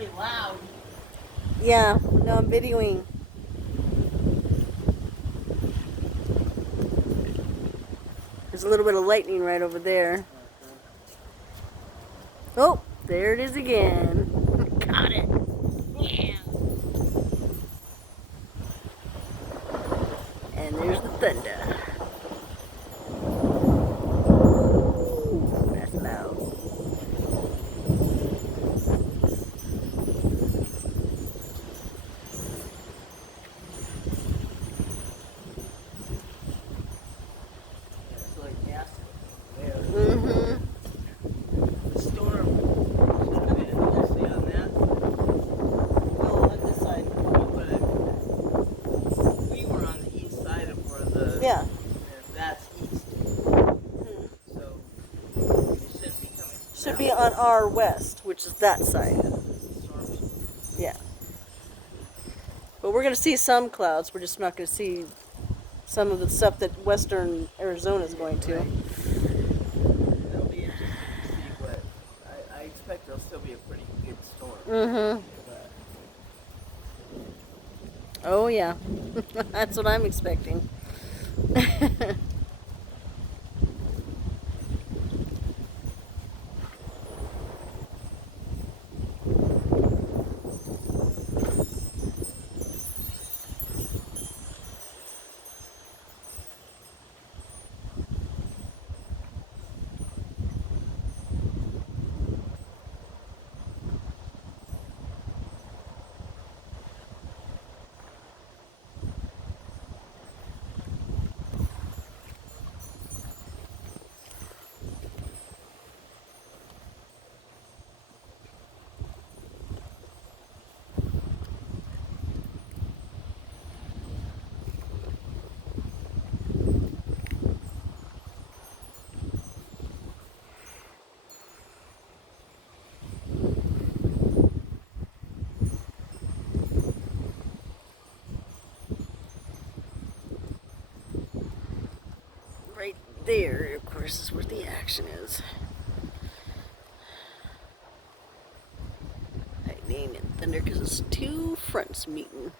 pretty loud. Yeah, no, I'm videoing. There's a little bit of lightning right over there. Oh, there it is again. Got it. Yeah. And there's the thunder. Ooh, that's loud. It's like acid. Mm-hmm. The storm. Should have been mostly on that. Oh, on this side. We were on the east side of where the. Yeah. And that's east. Mm-hmm. So it shouldn't be coming. Should be on our west, which is that side. Yeah. But we're going to see some clouds. We're just not going to see some of the stuff that western Arizona is going to. It'll be interesting to see what. I expect there'll still be a pretty good storm. Mm-hmm. But Oh, yeah. That's what I'm expecting. Right there, of course, is where the action is. Lightning and thunder, because it's two fronts meeting.